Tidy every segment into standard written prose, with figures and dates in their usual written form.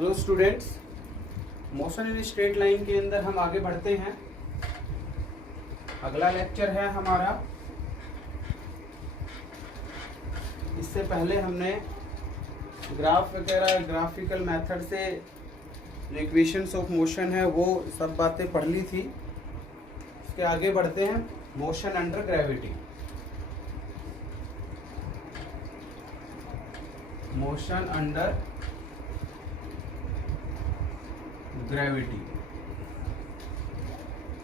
Hello students, motion in straight line के अंदर हम आगे बढ़ते हैं। अगला लेक्चर है हमारा। इससे पहले हमने ग्राफ वगैरह ग्राफिकल मेथड से इक्वेशंस ऑफ मोशन है वो सब बातें पढ़ ली थी। इसके आगे बढ़ते हैं। Motion under gravity. Motion under gravity,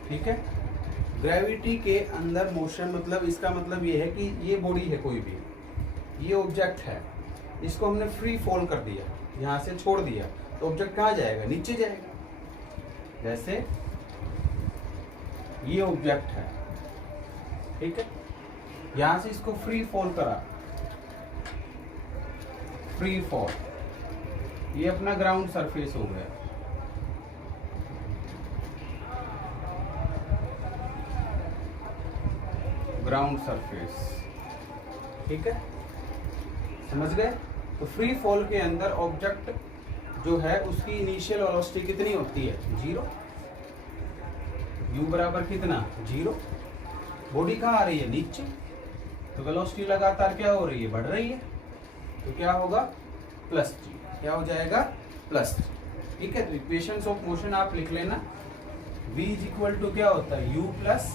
ठीक है। ग्रेविटी के अंदर मोशन मतलब इसका मतलब ये है कि ये बॉडी है, कोई भी ये ऑब्जेक्ट है, इसको हमने फ्री फॉल कर दिया, यहाँ से छोड़ दिया तो ऑब्जेक्ट कहाँ जाएगा? नीचे जाएगा। जैसे ये ऑब्जेक्ट है, ठीक है, यहाँ से इसको फ्री फॉल करा, फ्री फॉल, ये अपना ग्राउंड सरफेस हो गया। ग्राउंड सरफेस, ठीक है, समझ गए। तो फ्री फॉल के अंदर ऑब्जेक्ट जो है उसकी इनिशियल वेलोसिटी कितनी होती है? 0। u बराबर कितना? 0। बॉडी कहाँ आ रही है? नीचे। तो वेलोसिटी लगातार क्या हो रही है? बढ़ रही है। तो क्या होगा? Plus g। क्या हो जाएगा? प्लस g, ठीक है। तो इक्वेशंस ऑफ मोशन आप लिख लेना। v इज इक्वल टू क्या होता है? u plus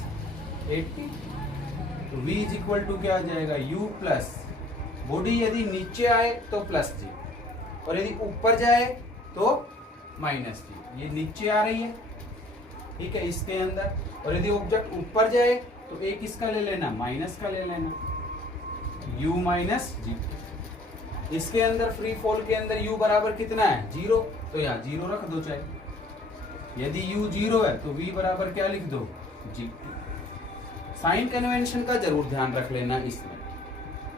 80। तो v इज इक्वल टू क्या आ जाएगा? u प्लस, बॉडी यदि नीचे आए तो प्लस जी, और यदि ऊपर जाए तो माइनस जी। ये नीचे आ रही है, ठीक है, इसके अंदर। और यदि ऑब्जेक्ट ऊपर जाए तो एक इसका ले लेना, माइनस का ले लेना, u माइनस जी। इसके अंदर फ्री फॉल के अंदर u बराबर कितना है? 0। तो यहाँ 0 रख दो चाहे। यदि u 0 है तो v बराबर क्या लिख दो? g। साइन कन्वेंशन का जरूर ध्यान रख लेना इसमें,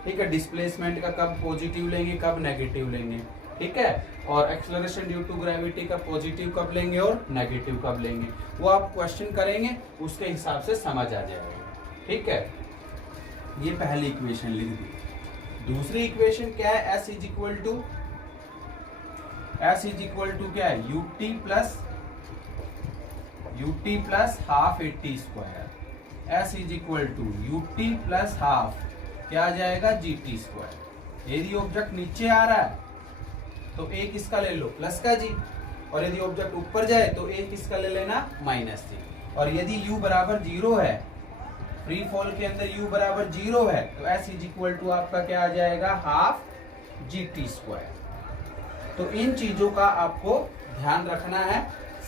ठीक है। डिस्प्लेसमेंट का कब पॉजिटिव लेंगे, कब नेगेटिव लेंगे, ठीक है। और एक्सेलरेशन ड्यू टू ग्रेविटी का पॉजिटिव कब लेंगे और नेगेटिव कब लेंगे, वो आप क्वेश्चन करेंगे, उसके हिसाब से समझ आ जाएगा, ठीक है। ये पहली इक्वेशन लिख दी। दूसरी इक्वेशन क्या है? s इज इक्वल टू क्या है? ut plus half 80 square. s is equal to ut plus half क्या आ जाएगा? gt square. यदि ऑब्जेक्ट नीचे आ रहा है तो एक इसका ले लो प्लस का g, और यदि ऑब्जेक्ट ऊपर जाए तो एक इसका ले लेना माइनस g। और यदि u बराबर 0 है, फ्री फॉल के अंदर u बराबर 0 है, तो s इज इक्वल टू आपका क्या आ जाएगा? Half gt square. तो इन चीजों का आपको ध्यान रखना है,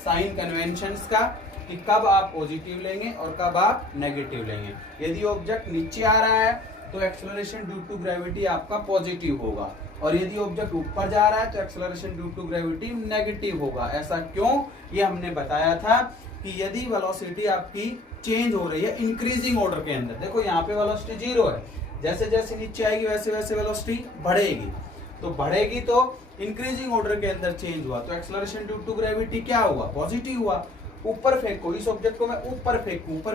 साइन कन्वेंशंस का, कि कब आप पॉजिटिव लेंगे और कब आप नेगेटिव लेंगे। यदि ऑब्जेक्ट नीचे आ रहा है तो एक्सेलरेशन ड्यू टू ग्रेविटी आपका पॉजिटिव होगा, और यदि ऑब्जेक्ट ऊपर जा रहा है तो acceleration due to gravity negative होगा। ऐसा क्यों? ये हमने बताया था कि यदि वेलोसिटी आपकी चेंज हो रही है इंक्रीजिंग ऑर्डर के अंदर, देखो यहाँ पे वेलोसिटी 0 है, जैसे जैसे नीचे आएगी वैसे वैसे वेलोसिटी बढ़ेगी, तो बढ़ेगी तो इंक्रीजिंग ऑर्डर के अंदर चेंज हुआ, तो एक्सेलरेशन ड्यू टू ग्रेविटी क्या हुआ? पॉजिटिव हुआ। ऊपर फेंको, इस ऑब्जेक्ट को मैं ऊपर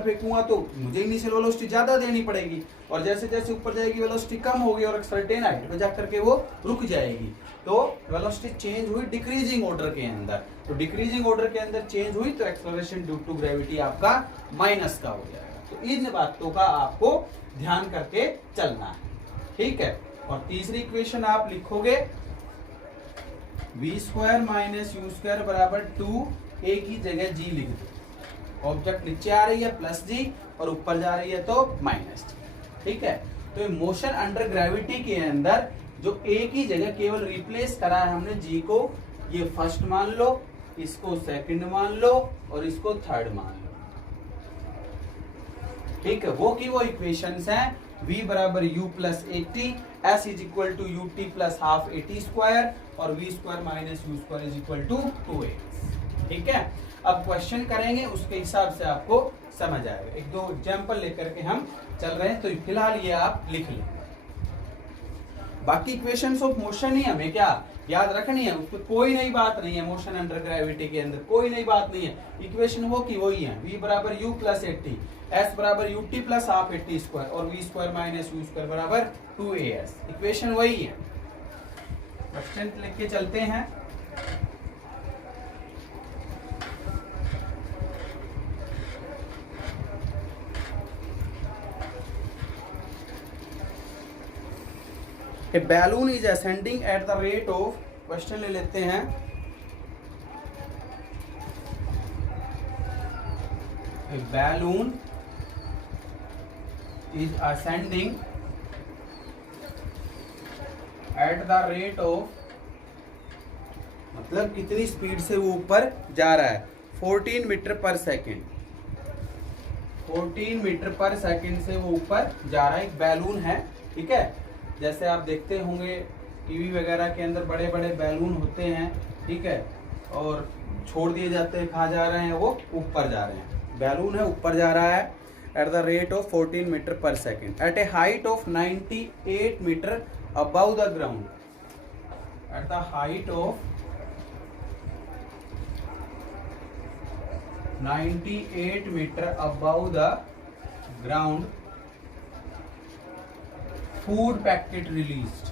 फेंकूंगा तो मुझे इनिशियल वेलोसिटी ज्यादा देनी पड़ेगी, और जैसे जैसे ऊपर जाएगी वेलोसिटी कम होगी और एक सर्टेन हाइट पे जाकर के वो रुक जाएगी। तो वेलोसिटी चेंज हुई डिक्रीजिंग ऑर्डर के अंदर, तो डिक्रीजिंग ऑर्डर के अंदर चेंज हुई तो एक्सेलरेशन ड्यू टू ग्रेविटी आपका माइनस का हो जाएगा। तो इन बातों का आपको ध्यान करके चलना है, ठीक है। और तीसरी इक्वेशन आप लिखोगे v square minus u square बराबर 2, एक ही जगह g लिख दो। ऑब्जेक्ट नीचे आ रही है प्लस g और ऊपर जा रही है तो माइनस g, ठीक है। तो मोशन अंडर ग्रेविटी के अंदर जो एक ही जगह केवल रिप्लेस करा है हमने g को, ये फर्स्ट मान लो, इसको सेकंड मान लो और इसको थर्ड मान लो, ठीक है। वो की वो इक्वेशंस हैं। v बराबर u plus 80, s is equal to ut plus half 80 square, और v square minus u square is equal to 2x, ठीक है। अब क्वेश्चन करेंगे, उसके हिसाब से आपको समझ आएगा। एक दो एग्जांपल लेकर के हम चल रहे हैं, तो फिलहाल ये आप लिख लें। बाकी इक्वेशंस ऑफ मोशन ही हमें क्या याद रखनी है, उसमें कोई नई बात नहीं है। मोशन अंडर ग्रेविटी के अंदर कोई नई बात नहीं है, इक्वेशन वो की वही है। v बराबर u प्लस 80, s बराबर ut प्लस हाफ 80 स्क्वायर, और v square minus u square बराबर 2as। इक्वेशन वही है। क्वेश्चन लिख के चलते हैं। A balloon is ascending at the rate of, question ले लेते हैं, a balloon is ascending at the rate of, मतलब कितनी स्पीड से वो ऊपर जा रहा है, 14 metre per second, 14 metre per second से वो ऊपर जा रहा है। एक बैलून है, ठीक है, जैसे आप देखते होंगे टीवी वगैरह के अंदर बड़े बड़े बैलून होते हैं, ठीक है, और छोड़ दिए जाते हैं, कहाँ जा रहे हैं, वो ऊपर जा रहे हैं। बैलून है, ऊपर जा रहा है at the rate of 14 metre per second at a height of 98 metre above the ground, at the height of 98 metre above the ground, food packet released,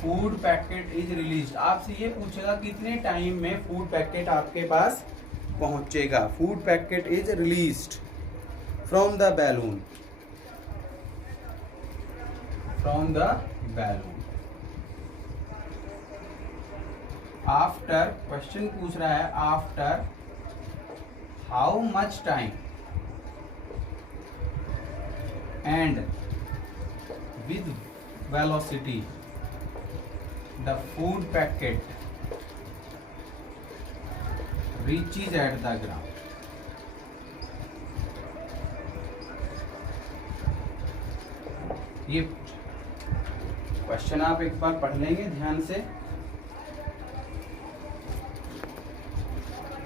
food packet is released. आपसे ये पूछेगा कितने time में food packet आपके पास पहुंचेगा। Food packet is released from the balloon, from the balloon after, question पूछ रहा है after how much time and with velocity the food packet reaches at the ground. ये क्वेश्चन आप एक बार पढ़ लेंगे ध्यान से,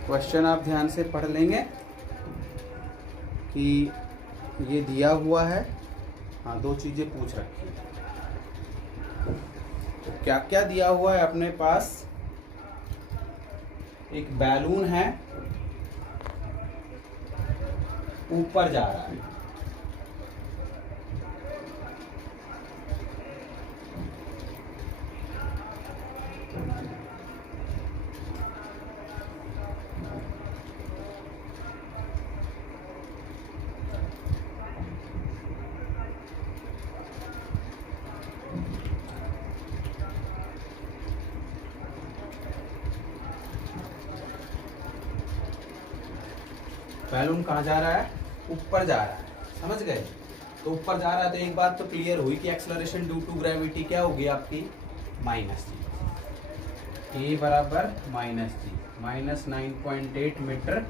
क्वेश्चन आप ध्यान से पढ़ लेंगे कि ये दिया हुआ है। हाँ, दो चीजें पूछ रखी है, तो क्या क्या दिया हुआ है अपने पास। एक बैलून है, ऊपर जा रहा है, बैलून कहाँ जा रहा है, ऊपर जा रहा है, समझ गए। तो ऊपर जा रहा है तो एक बात तो क्लियर हुई कि एक्सेलरेशन ड्यू टू ग्रेविटी क्या होगी आपकी, माइनस जी, ए बराबर माइनस जी, minus 9.8 metre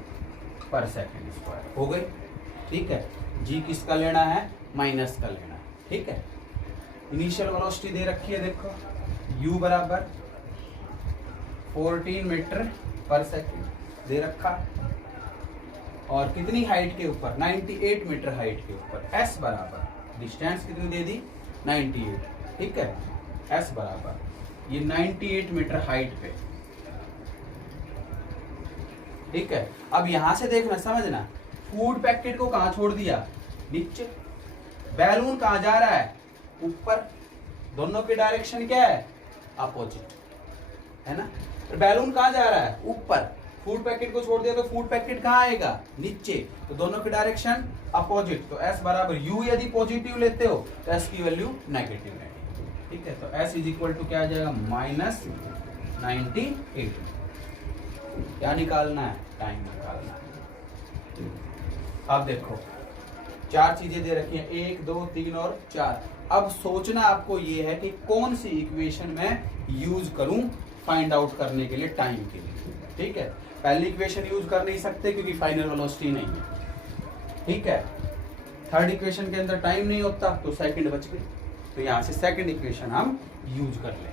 per second square हो गई, ठीक है। जी किसका लेना है, माइनस का लेना है, ठीक है। इनिशियल वेलोसिटी दे रखी है, देखो u बराबर 14 मीटर पर सेकेंड दे रखा, और कितनी हाइट के ऊपर, 98 मीटर हाइट के ऊपर। s बराबर डिस्टेंस कितनी दे दी, 98, ठीक है। s बराबर ये 98 मीटर हाइट पे, ठीक है। अब यहां से देखना, समझना, फूड पैकेट को कहां छोड़ दिया, नीचे। बैलून कहां जा रहा है, ऊपर। दोनों की डायरेक्शन क्या है, अपोजिट, है ना। बैलून कहां जा रहा है, ऊपर। फूड पैकेट को छोड़ दिया तो फूड पैकेट कहाँ आएगा, नीचे। तो दोनों की डायरेक्शन अपोजिट, तो s बराबर u यदि पॉजिटिव लेते हो तो s की वैल्यू नेगेटिव है, ठीक है। तो s इज इक्वल टू क्या आ जाएगा, माइनस 98। क्या निकालना है, टाइम निकालना है। अब देखो चार चीजें दे रखी हैं, 1 2 3 और 4। अब सोचना आपको ये है कि कौन सी इक्वेशन मैं यूज करूं फाइंड आउट करने के लिए, टाइम के लिए, ठीक है। पहली इक्वेशन यूज कर नहीं सकते क्योंकि फाइनल वेलोसिटी नहीं है, ठीक है। थर्ड इक्वेशन के अंदर टाइम नहीं होता तो सेकंड बच गई, तो यहां से सेकंड इक्वेशन हम यूज कर लें।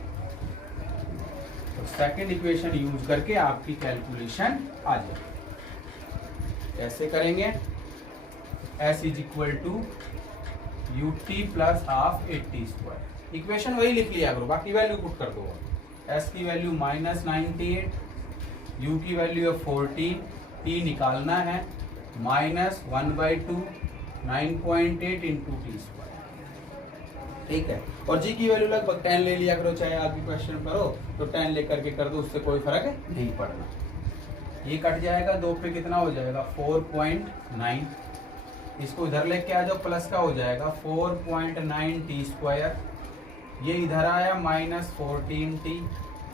तो सेकंड इक्वेशन यूज करके आपकी कैलकुलेशन आ जाएगी। कैसे करेंगे, s is equal to ut plus half 80 square. Equation वही लिख लिया करो, बाकी वैल्यू पुट कर दो। s की वैल्यू माइनस 98, u की वैल्यू है 40, t निकालना है, माइनस 1/2 9.8 इंटू टी स्क्वायर, ठीक है। और g की वैल्यू लगभग 10 ले लिया करो, चाहे आप भी क्वेश्चन करो तो 10 लेकर के कर दो, उससे कोई फर्क नहीं पड़ना। ये कट जाएगा, 2 पे कितना हो जाएगा, 4.9, इसको इधर लेके आ जाओ, प्लस का हो जाएगा 4.9t²। ये इधर आया -14t,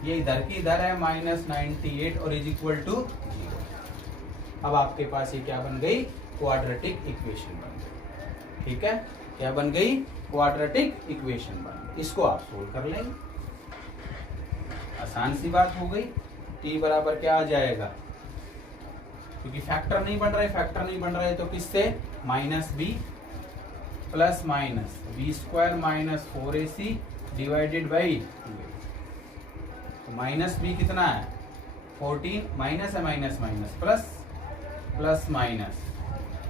ये इधर की इधर है -98 और इज इक्वल टू 0। अब आपके पास ये क्या बन गई, क्वाड्रेटिक इक्वेशन बन गई। ठीक है, क्या बन गई, क्वाड्रेटिक इक्वेशन बन गई। इसको आप सोल्व कर लेंगे, आसान सी बात हो गई। t बराबर क्या आ जाएगा, क्योंकि फैक्टर नहीं बन रहा है तो किससे, -b plus minus b² - 4ac divided by 2a। तो -b कितना है 14, माइनस है minus minus plus, plus minus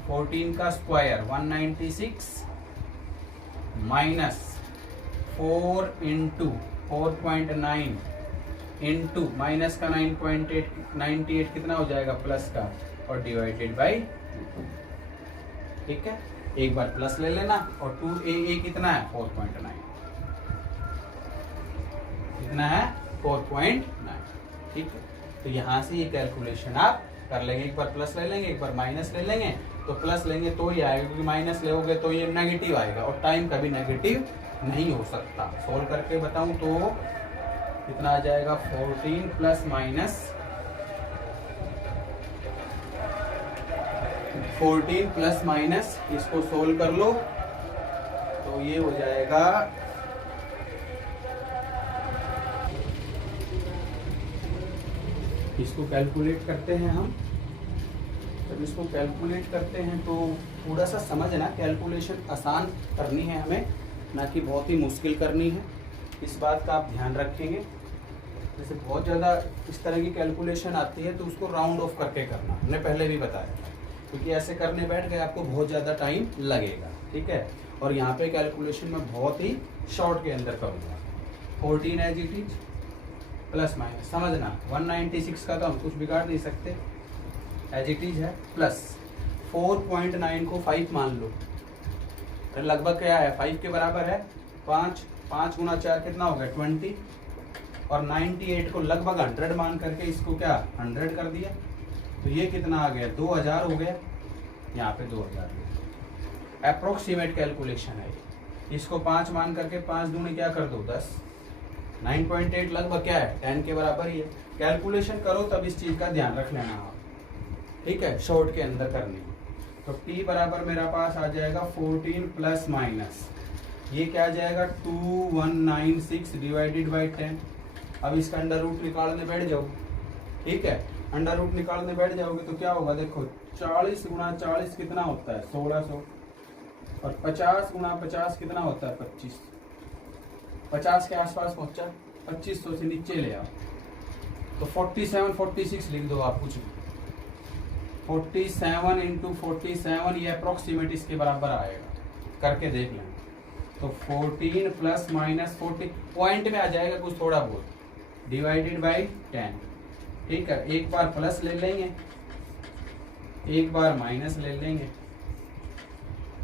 14 का square 196 minus 4 into 4.9 into minus का 9.98 कितना हो जाएगा प्लस का, और डिवाइडेड बाई 2। ठीक है, एक बार प्लस ले लेना, और 2a कितना है 4.9, कितना है 4.9। ठीक है, तो यहां से ये कैलकुलेशन आप कर लेंगे। एक बार प्लस ले लेंगे, एक बार माइनस ले लेंगे। तो प्लस लेंगे तो ही आएगा, क्योंकि माइनस लोगे तो ये नेगेटिव आएगा, और टाइम कभी नेगेटिव नहीं हो सकता। सोल्व करके बताऊं तो कितना आ जाएगा 14 प्लस माइनस 14 प्लस माइनस, इसको सोल्व कर लो तो ये हो जाएगा इसको कैलकुलेट करते हैं हम। जब इसको कैलकुलेट करते हैं तो थोड़ा सा समझना, कैलकुलेशन आसान करनी है हमें, ना कि बहुत ही मुश्किल करनी है। इस बात का आप ध्यान रखेंगे। जैसे बहुत ज़्यादा इस तरह की कैलकुलेशन आती है तो उसको राउंड ऑफ करके करना, हमने पहले भी बताया, क्योंकि ऐसे करने बैठ गए आपको बहुत ज़्यादा टाइम लगेगा। ठीक है, और यहाँ पे कैलकुलेशन में बहुत ही शॉर्ट के अंदर करूँगा। 14 as it is plus minus, समझना 196 का तो हम कुछ बिगाड़ नहीं सकते, एज इट इज है, प्लस 4.9 को 5 मान लो, तो लगभग क्या है 5 के बराबर है 5, 5 गुना 4 कितना हो गया 20, और 98 को लगभग 100 मान करके इसको क्या 100 कर दिया, तो ये कितना आ गया 2000 हो गया, यहाँ पे 2000 अप्रोक्सीमेट कैलकुलेशन है। इसको 5 मान करके 5 दूनी क्या कर दो 10, 9.8 लगभग क्या है 10 के बराबर ही है। कैलकुलेशन करो तब इस चीज का ध्यान रख लेना आप। ठीक है, शॉर्ट के अंदर करनी है। तो t बराबर मेरा पास आ जाएगा 14 प्लस माइनस, ये क्या आ जाएगा 2196 डिवाइडेड बाई 10। अब इसका अंडर रूट निकालने बैठ जाओ। ठीक है, अंडर रूट निकालने बैठ जाओगे तो क्या होगा, देखो 40 गुना 40 कितना होता है 1600, और 50 गुना 50 कितना होता है 25, 50 के आसपास पहुंचा, 2500 से नीचे ले आओ तो 47 46 लिख दो आप कुछ भी, 47 इंटू 47 ये अप्रोक्सीमेट इसके बराबर आएगा, करके देख लें। तो 14 प्लस माइनस 40 पॉइंट में आ जाएगा कुछ थोड़ा बहुत, डिवाइडेड बाई 10। ठीक है, एक बार प्लस ले लेंगे, एक बार माइनस ले लेंगे।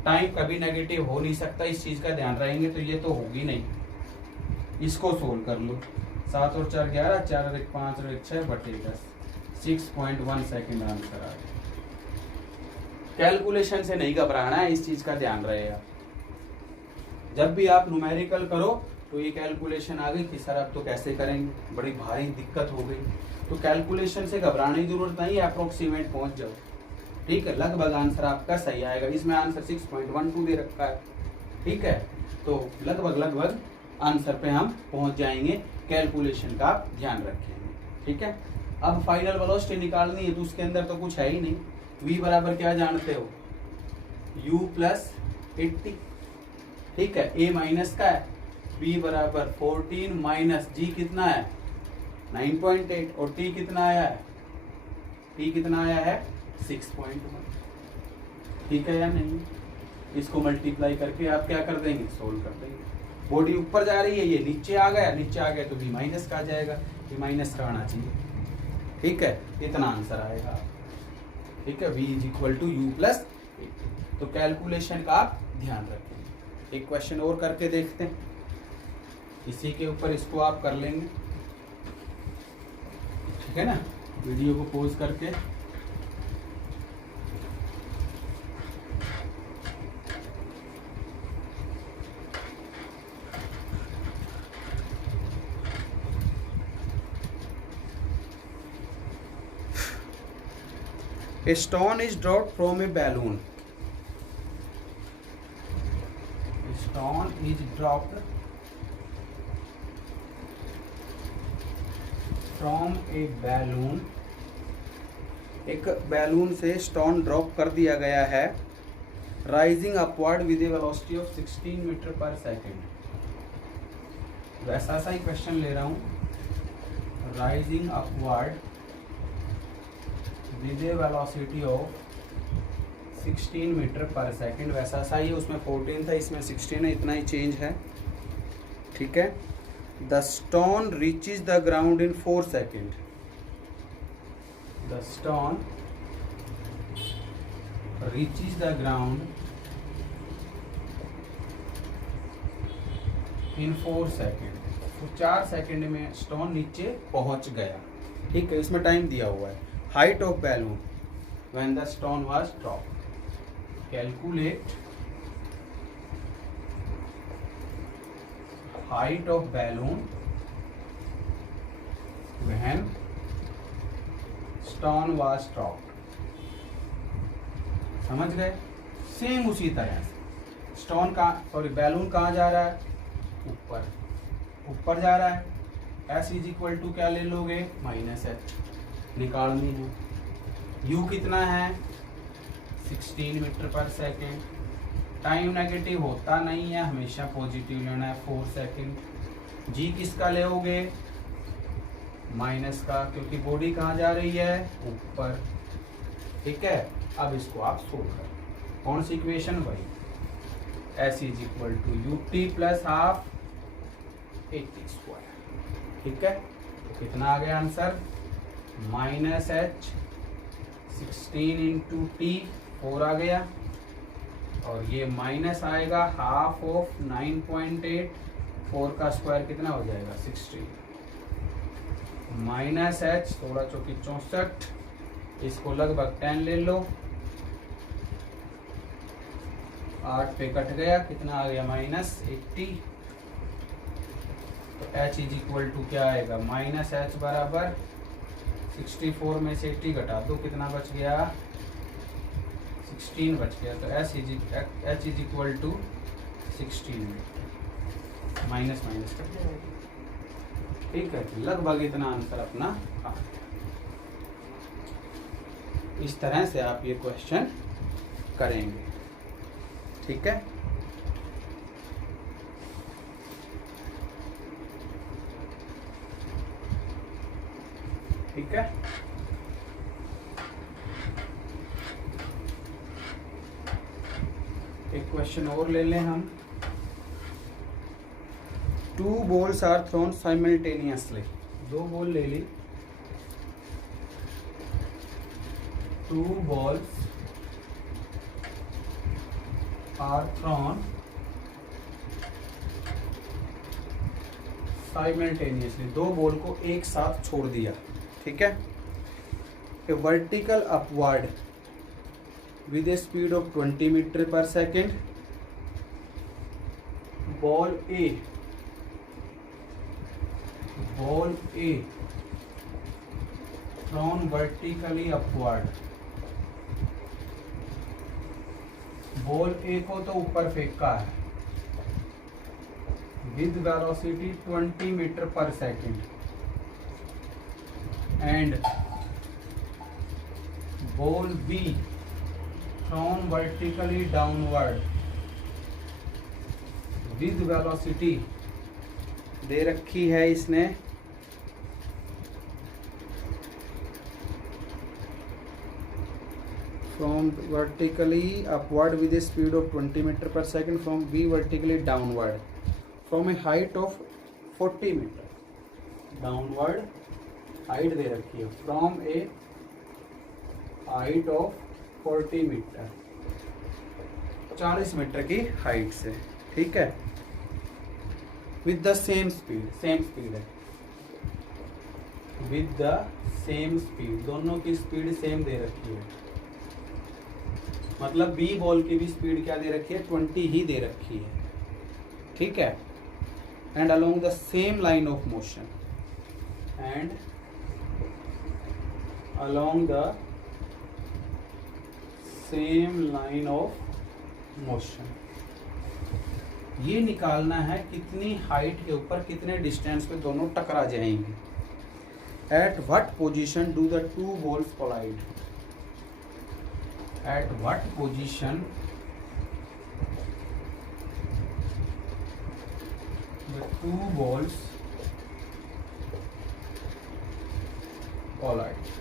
टाइम कभी नेगेटिव हो नहीं सकता, इस चीज का ध्यान रहेंगे तो ये तो होगी नहीं। इसको सोल्व कर लो, 7 और 4 11, 4 और 1 5 और 1 6 बटे 10, 6.1 सेकेंड आंसर आ गया। कैलकुलेशन से नहीं घबराना है, इस चीज का ध्यान रहेगा। जब भी आप न्यूमेरिकल करो तो ये कैलकुलेशन आ गई कि सर अब तो कैसे करेंगे, बड़ी भारी दिक्कत हो गई, तो कैलकुलेशन से घबराने की जरूरत नहीं है, अप्रोक्सीमेट पहुंच जाओ। ठीक है, लगभग आंसर आपका सही आएगा। इसमें आंसर 6.12 दे रखा है। ठीक है, तो लगभग आंसर पे हम पहुंच जाएंगे। कैलकुलेशन का आप ध्यान रखेंगे। ठीक है, अब फाइनल वेलोसिटी निकालनी है तो उसके अंदर तो कुछ है ही नहीं। v बराबर क्या जानते हो, u प्लस 80। ठीक है, a माइनस का है, b बराबर 14 माइनस g कितना है 9.8, और t कितना आया है, t कितना आया है 6.1। ठीक है या नहीं, इसको मल्टीप्लाई करके आप क्या कर देंगे, सोल्व कर देंगे। बॉडी ऊपर जा रही है, ये नीचे आ गया तो b माइनस का आ जाएगा, b माइनस का आना चाहिए। ठीक है, इतना आंसर आएगा। ठीक है, v is equal to u plus 80। तो कैलकुलेशन का आप ध्यान रखें। एक क्वेश्चन और करके देखते हैं, इसी के ऊपर इसको आप कर लेंगे। ठीक है ना, वीडियो को पॉज करके A stone is dropped from a balloon. A stone is dropped from a balloon. एक बैलून से स्टोन ड्रॉप कर दिया गया है, rising upward with a velocity of 16 metre per second. वैसा सा ही क्वेश्चन ले रहा हूँ. Rising upward with a velocity of 16 metre per second. वैसा सा ही, उसमें 14 था, इसमें 16 है, इतना ही चेंज है. ठीक है. The stone reaches the ground in 4 second. The stone reaches the ground in 4 seconds. तो 4 सेकेंड में स्टोन नीचे पहुंच गया. ठीक है, इसमें टाइम दिया हुआ है. Height of balloon when the stone was dropped. Calculate height of balloon when stone was dropped. समझ गए. सेम उसी तरह से स्टोन का बैलून कहाँ जा रहा है? ऊपर. ऊपर जा रहा है. S इज इक्वल टू क्या ले लोगे? -h. निकालनी है. U कितना है? 16 metre per second. Time negative होता नहीं है, हमेशा पॉजिटिव लेना है. 4 सेकेंड. G किसका लेोगे? माइनस का, क्योंकि बॉडी कहाँ जा रही है? ऊपर. ठीक है. अब इसको आप सोल्व करें. कौन सी इक्वेशन? वही. S is equal to ut plus half 80 square. ठीक है. तो कितना आ गया आंसर? -h 16 इंटू टी 4 आ गया, और ये माइनस आएगा हाफ ऑफ 9.8. 4 का स्क्वायर कितना हो जाएगा? 16. -h 16 चौकी 64. इसको लगभग 10 ले लो. 8 पे कट गया, कितना आ गया? -80. तो h इज इक्वल टू क्या आएगा? -h बराबर 64 में से 80 घटा दो, कितना बच गया? 16 बच गया. तो h is equal to 16 minus कर जाएगा. ठीक है. लगभग इतना आंसर अपना आ गया. इस तरह से आप ये क्वेश्चन करेंगे. ठीक है. ठीक है. एक क्वेश्चन और ले लें हम. 2 balls are thrown simultaneously. 2 ball ले ली. 2 balls are thrown simultaneously. 2 ball को एक साथ छोड़ दिया. ठीक है. A vertical upward with a speed of 20 metre per second. Ball A thrown vertically upward. Ball A को तो ऊपर फेंका है with velocity 20 metre per second, and ball B thrown vertically downward with velocity दे रखी है इसने from vertically upward with a speed of 20 meter per second from B vertically downward from a height of 40 meter. downward height दे रखी है from a height of 40 meter, 40 metre की height से. ठीक है. with the same speed, same speed है. with the same speed, दोनों की speed same दे रखी है. मतलब बी बॉल की भी स्पीड क्या दे रखी है? 20 ही दे रखी है. ठीक है. And along the same line of motion, and along the same line of motion. ये निकालना है कितनी हाइट के ऊपर कितने डिस्टेंस पे दोनों टकरा जाएंगे। At what position do the two balls collide, at what position the two balls collide.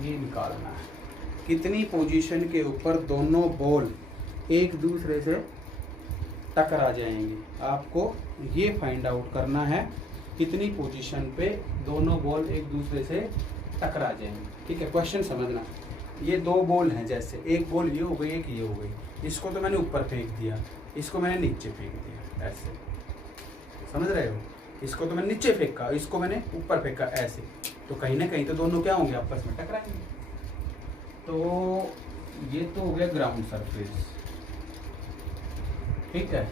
ये निकालना है कितनी पोजीशन के ऊपर दोनों बॉल एक दूसरे से टकरा जाएंगे। आपको ये फाइंड आउट करना है कितनी पोजीशन पे दोनों बॉल एक दूसरे से टकरा जाएंगे। ठीक है, क्वेश्चन समझना। ये दो बॉल हैं, जैसे एक बॉल ये हो गई एक ये हो गई। इसको तो मैंने ऊपर फेंक दिया, इसको मैंने नीचे फेंक दिया, ऐसे समझ रहे हो। इसको तो मैंने नीचे फेंका, इसको मैंने ऊपर फेंका, ऐसे। तो कहीं ना कहीं तो दोनों क्या होंगे, आपस में टकराएंगे। तो ये तो हो गया ग्राउंड सरफेस। ठीक है,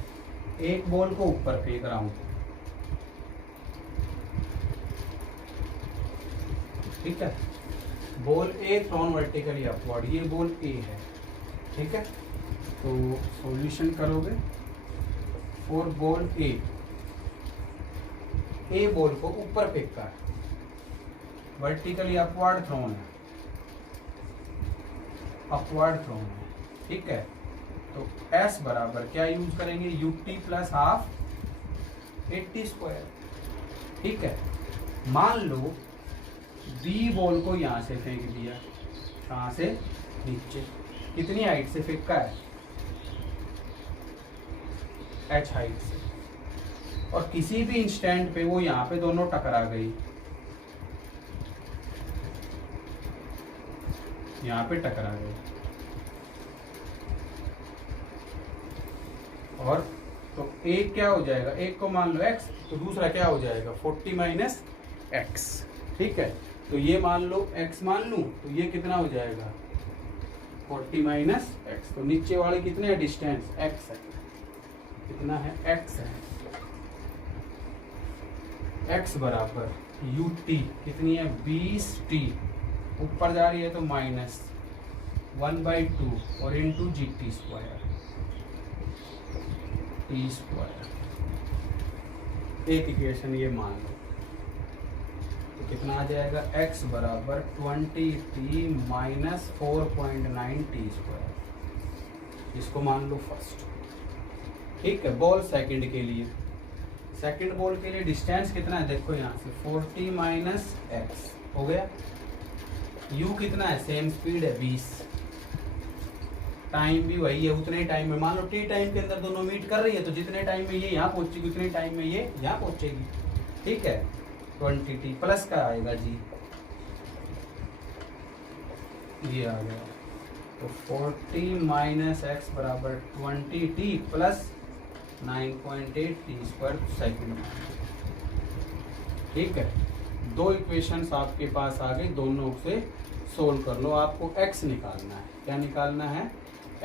एक बॉल को ऊपर फेंक रहा हूं, ठीक है। बॉल ए थ्रोन वर्टिकली अपवर्ड, ये बॉल ए है, ठीक है। तो सॉल्यूशन करोगे फॉर बॉल ए बॉल को ऊपर फेंका है, वर्टिकली अपवर्ड थ्रोन है, अपवर्ड थ्रोन है, ठीक है। तो S बराबर क्या यूज करेंगे, UT प्लस हाफ 80 स्क्वायर, ठीक है। मान लो B बॉल को यहां से फेंक दिया, कहां से, नीचे। कितनी हाइट से फेंका है, H हाइट से। और किसी भी इंस्टेंट पे वो यहां पे दोनों टकरा गई, यहां पे टकरा गई। और तो एक क्या हो जाएगा, एक को मान लो x, तो दूसरा क्या हो जाएगा 40 माइनस x, ठीक है। तो ये मान लो x मान लूं, तो ये कितना हो जाएगा 40 माइनस x। तो नीचे वाले कितने है डिस्टेंस, x है, कितना है x है। x बराबर ut कितनी है 20t, ऊपर जा रही है तो माइनस 1/2 और into GT square, T square. एक इक्वेशन ये मान लो, तो कितना आ जाएगा, x बराबर 20t माइनस 4.9 टी स्क्वायर। इसको मान लो फर्स्ट, ठीक है। बॉल सेकंड के लिए, सेकंड बॉल के लिए डिस्टेंस कितना है, देखो यहाँ से 40 माइनस एक्स हो गया। u कितना है, सेम स्पीड है 20, टाइम भी वही है, उतने टाइम में, मान लो t टाइम के अंदर दोनों मीट कर रही है, तो जितने टाइम में ये यहाँ पहुंचेगी उतने टाइम में ये यहाँ पहुंचेगी, ठीक है। 20t प्लस का आएगा जी, ये आ गया। तो 40 माइनस एक्स बराबर 20t plus 9.8 T square second, ठीक है। दो इक्वेशंस आपके पास आ गई, दोनों से सोल्व कर लो। आपको x निकालना है, क्या निकालना है,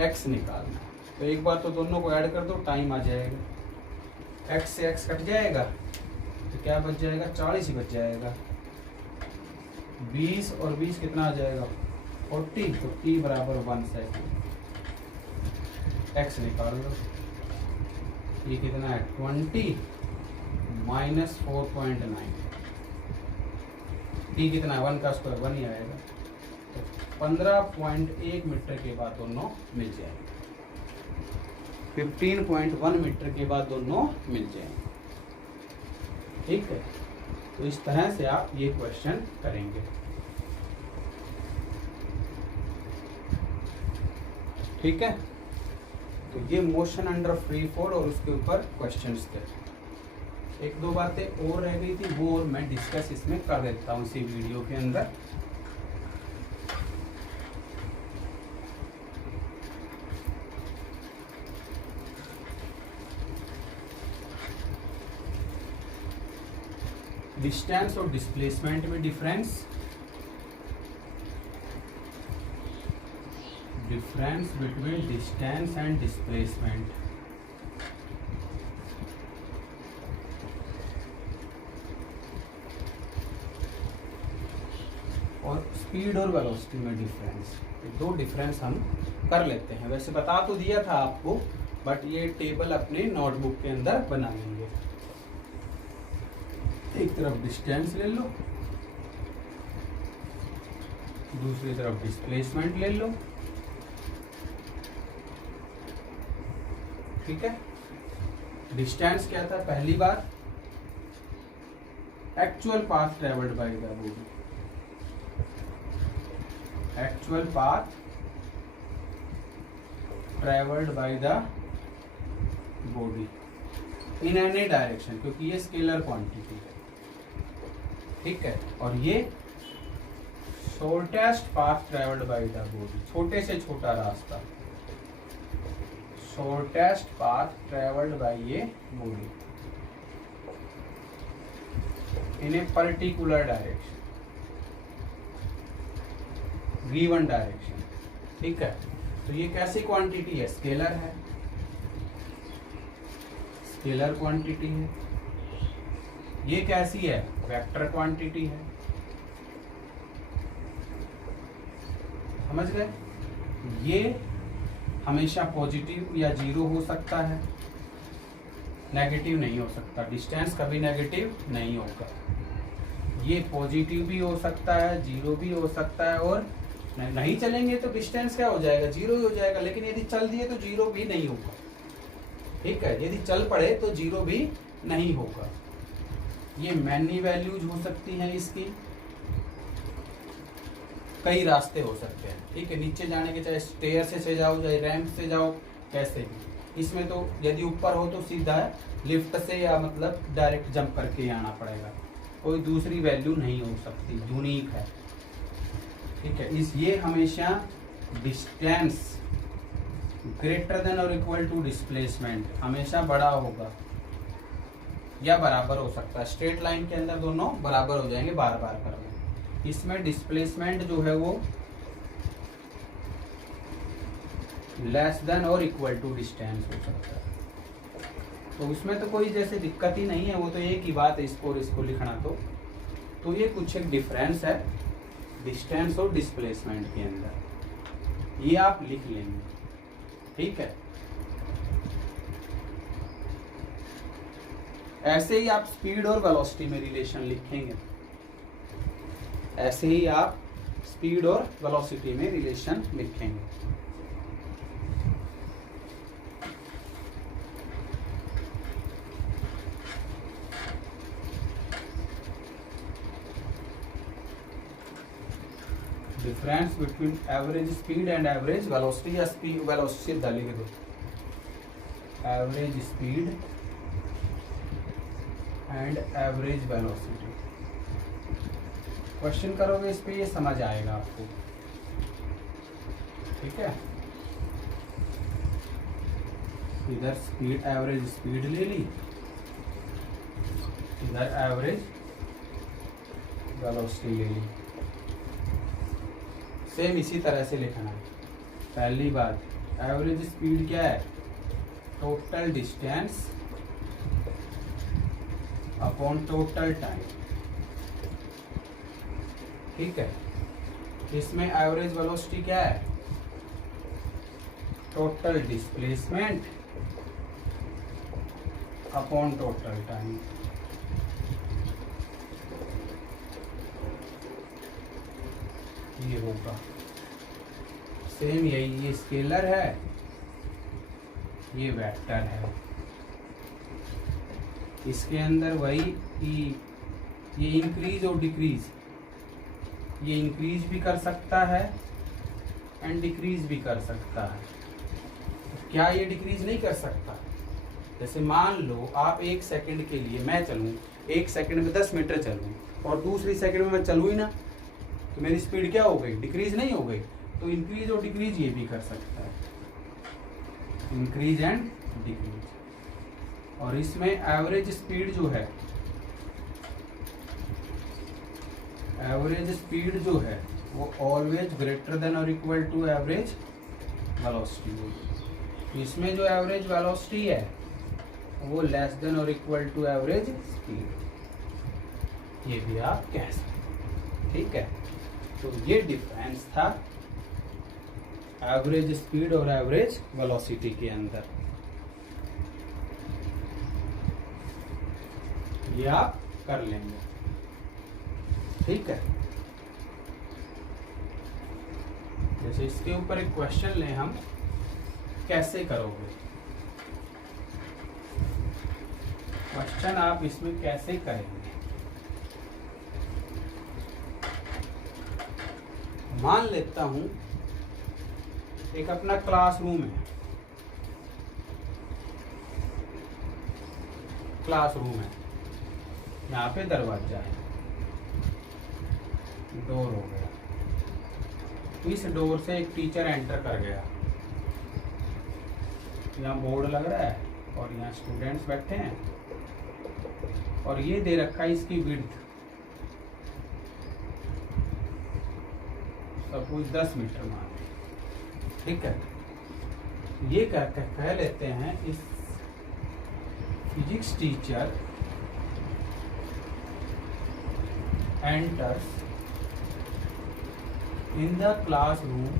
x निकालना है। तो एक बार तो दोनों को ऐड कर दो, टाइम आ जाएगा, x से x कट जाएगा, तो क्या बच जाएगा 40 ही बच जाएगा। 20 और 20 कितना आ जाएगा 40, तो t बराबर 1 सेकेंड। x निकाल लो, ये कितना है 20 माइनस 4.9, t कितना है 1 का स्क्वायर 1 ही आएगा। तो 15.1 मीटर के बाद दोनों मिल जाएंगे, 15.1 मीटर के बाद दोनों मिल जाएंगे, ठीक है। तो इस तरह से आप ये क्वेश्चन करेंगे, ठीक है। तो ये मोशन अंडर फ्री फॉल और उसके ऊपर क्वेश्चंस थे। एक दो बातें और रह गई थी, वो और मैं डिस्कस इसमें कर देता हूँ इसी वीडियो के अंदर। डिस्टेंस और डिस्प्लेसमेंट में difference, difference between distance and displacement. और स्पीड और वेलोसिटी में डिफरेंस, दो डिफरेंस हम कर लेते हैं। वैसे बता तो दिया था आपको, बट ये टेबल अपने नोटबुक के अंदर बना लेंगे। एक तरफ डिस्टेंस ले लो, दूसरी तरफ डिस्प्लेसमेंट ले लो, ठीक है। डिस्टेंस क्या था, पहली बार actual path travelled by the body, actual path travelled by the body in any direction, क्योंकि ये स्केलर क्वांटिटी है, ठीक है। और ये shortest path travelled by the body, छोटे से छोटा रास्ता, शॉर्टेस्ट पाथ ट्रेवल्ड बाय ये body in a particular direction, given direction, ठीक है। तो ये कैसी क्वांटिटी है, स्केलर है, स्केलर क्वांटिटी है। ये कैसी है, वेक्टर क्वांटिटी है, समझ गए। ये हमेशा पॉजिटिव या जीरो हो सकता है, नेगेटिव नहीं हो सकता। डिस्टेंस कभी नेगेटिव नहीं होगा। ये पॉजिटिव भी हो सकता है, जीरो भी हो सकता है, और नहीं चलेंगे तो डिस्टेंस क्या हो जाएगा, जीरो ही हो जाएगा। लेकिन यदि चल दिए तो जीरो भी नहीं होगा, ठीक है। यदि चल पड़े तो जीरो भी नहीं होगा। ये मैनी वैल्यूज हो सकती हैं इसकी, कई रास्ते हो सकते हैं, ठीक है। नीचे जाने के चाहे स्टेयर से जाओ, चाहे रैंप से जाओ, कैसे भी। इसमें तो यदि ऊपर हो तो सीधा लिफ्ट से या मतलब डायरेक्ट जंप करके आना पड़ेगा, कोई दूसरी वैल्यू नहीं हो सकती, यूनिक है, ठीक है। ये हमेशा डिस्टेंस ग्रेटर देन और इक्वल टू डिस्प्लेसमेंट हमेशा बड़ा होगा या बराबर हो सकता है। स्ट्रेट लाइन के अंदर दोनों बराबर हो जाएंगे बार बार करने। इसमें डिस्प्लेसमेंट जो है वो लेस देन और इक्वल टू डिस्टेंस हो सकता है। तो उसमें तो कोई जैसे दिक्कत ही नहीं है, वो तो एक ही बात है इसको और इसको लिखना। तो ये कुछ एक डिफरेंस है डिस्टेंस और डिस्प्लेसमेंट के अंदर, ये आप लिख लेंगे, ठीक है। ऐसे ही आप स्पीड और वेलोसिटी में रिलेशन लिखेंगे, ऐसे ही आप स्पीड और वेलोसिटी में रिलेशन लिखेंगे। Difference between average speed and average velocity, या स्पीड वेलोसिटी सीधा लिख दो, average speed and average velocity. Question करोगे इस पे, ये समझ आएगा आपको, ठीक है। इधर स्पीड एवरेज स्पीड ले ली, इधर एवरेज वेलोसिटी ले ली। सेम इसी तरह से लिखना है। पहली बात, एवरेज स्पीड क्या है, total distance upon total time, ठीक है। इसमें एवरेज वेलोसिटी क्या है, total displacement upon total time. ये होगा सेम यही, ये स्केलर है, ये वेक्टर है। इसके अंदर वही कि ये इंक्रीज और डिक्रीज, ये इंक्रीज भी कर सकता है एंड डिक्रीज भी कर सकता है। क्या ये डिक्रीज नहीं कर सकता? जैसे मान लो आप 1 सेकंड के लिए, मैं चलूँ 1 सेकंड में 10 मीटर चलूँ और दूसरी सेकंड में मैं चलूँ ही ना, तो मेरी स्पीड क्या हो गई, डिक्रीज नहीं हो गई। तो इंक्रीज और डिक्रीज ये भी कर सकता है, इंक्रीज एंड डिक्रीज। और इसमें एवरेज स्पीड जो है, एवरेज स्पीड जो है वो ऑलवेज ग्रेटर देन और इक्वल टू एवरेज वेलोसिटी होगी। इसमें जो एवरेज वेलोसिटी है वो लेस देन और इक्वल टू एवरेज स्पीड, ये भी आप कह सकते, ठीक है। तो ये डिफरेंस था एवरेज स्पीड और एवरेज वेलोसिटी के अंदर। ये आप कर लेंगे, ठीक है। जैसे इसके ऊपर एक क्वेश्चन लें हम, कैसे करोगे क्वेश्चन, आप इसमें कैसे करेंगे। मान लेता हूं एक अपना क्लासरूम है, यहाँ पे दरवाजा है, डोर हो गया, इस डोर से एक टीचर एंटर कर गया, यहाँ बोर्ड लग रहा है और यहाँ स्टूडेंट्स बैठे हैं और ये दे रखा है इसकी विड्थ सपोज 10 मीटर मान, ठीक है। ये कह लेते हैं इस physics teacher enters in the classroom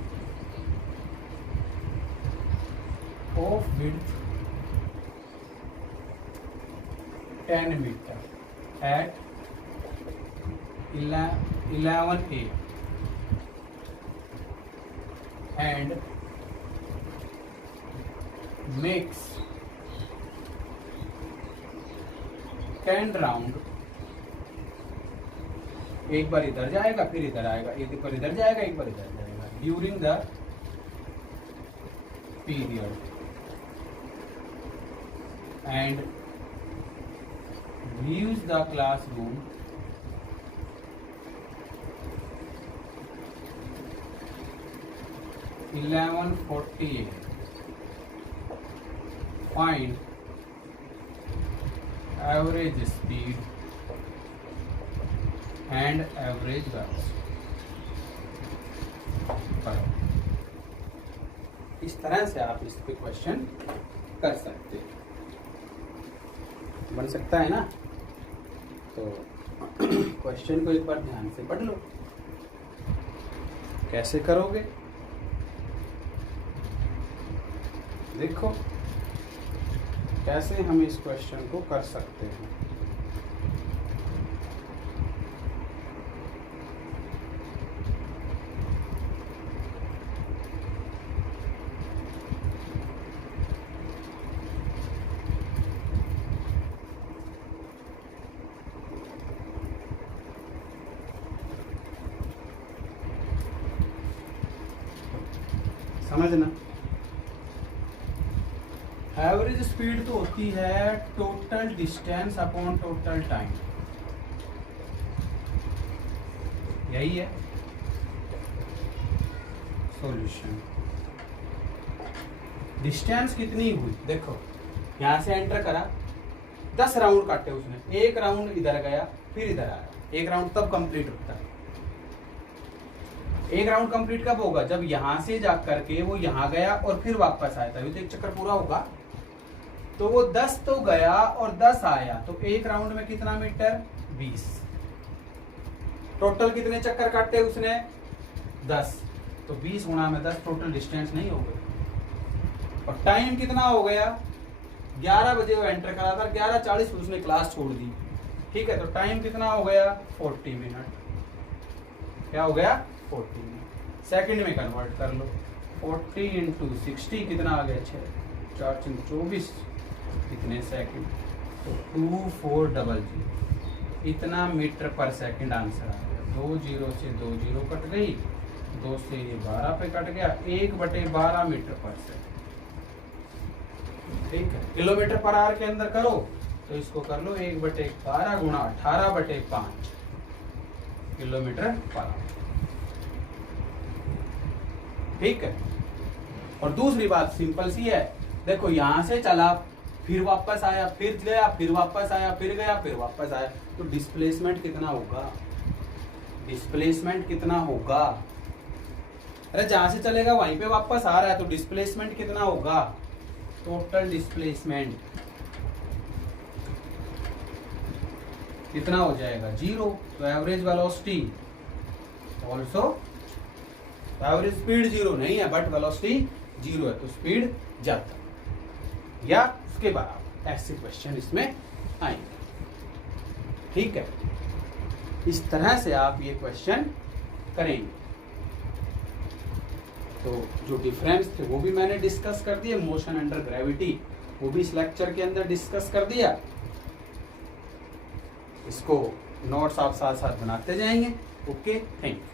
of width 10 meter at 11 a and makes 10 round, एक बार इधर जाएगा फिर इधर आएगा, एक बार इधर जाएगा एक बार इधर जाएगा, during the period and leaves the classroom (11:48). Find average speed and average velocity. इस तरह से आप इस पे क्वेश्चन कर सकते हैं, बन सकता है ना। तो क्वेश्चन को एक बार ध्यान से पढ़ लो, कैसे करोगे देखो, कैसे हम इस क्वेश्चन को कर सकते हैं। समझना, एवरेज स्पीड तो होती है total distance upon total time, यही है सॉल्यूशन। डिस्टेंस कितनी हुई देखो, यहां से एंटर करा, 10 राउंड काटे उसने, एक राउंड इधर गया फिर इधर आया, एक राउंड तब कंप्लीट होता है। एक राउंड कंप्लीट कब होगा, जब यहां से जा करके वो यहां गया और फिर वापस आया, तभी तो एक चक्कर पूरा होगा। तो वो 10 तो गया और 10 आया, तो एक राउंड में कितना मीटर, 20। टोटल कितने चक्कर काटे उसने, 10, तो 20 गुणा में 10 टोटल डिस्टेंस नहीं हो गई। और टाइम कितना हो गया, 11 बजे वो एंटर करा था, 11:40 पे उसने क्लास छोड़ दी, ठीक है। तो टाइम कितना हो गया, 40 मिनट। क्या हो गया, 40 मिनट। सेकंड में कन्वर्ट कर लो, 40 इंटू 60 कितना आ गया, 6, 4 × 24 कितने सेकंड, तो 2400, इतना मीटर पर सेकंड आंसर आ गया। 2 0 से 2 0 कट गई, 2 से ये 12 पे कट गया, 1/12 मीटर पर सेकंड, ठीक है। किलोमीटर पर आवर के अंदर करो तो इसको कर लो 1/12 गुणा 18/5 किलोमीटर पर आवर, ठीक है। और दूसरी बात सिंपल सी है, देखो यहां से चला फिर वापस आया, फिर गया, फिर वापस आया, फिर गया, फिर वापस आया, तो डिस्प्लेसमेंट कितना होगा, डिस्प्लेसमेंट कितना होगा। अरे जहां से चलेगा वहीं पे वापस आ रहा है, तो डिस्प्लेसमेंट कितना होगा, टोटल डिस्प्लेसमेंट कितना हो जाएगा, 0। तो average velocity also average speed zero नहीं है बट वेलोसिटी जीरो है, तो स्पीड जाता है या उसके बराबर। ऐसे क्वेश्चन इसमें आएंगे। ठीक है, इस तरह से आप ये क्वेश्चन करेंगे। तो जो डिफरेंस थे वो भी मैंने डिस्कस कर दिए, मोशन अंडर ग्रेविटी वो भी इस लेक्चर के अंदर डिस्कस कर दिया। इसको नोट्स आप साथ साथ बनाते जाएंगे। Okay, thank you.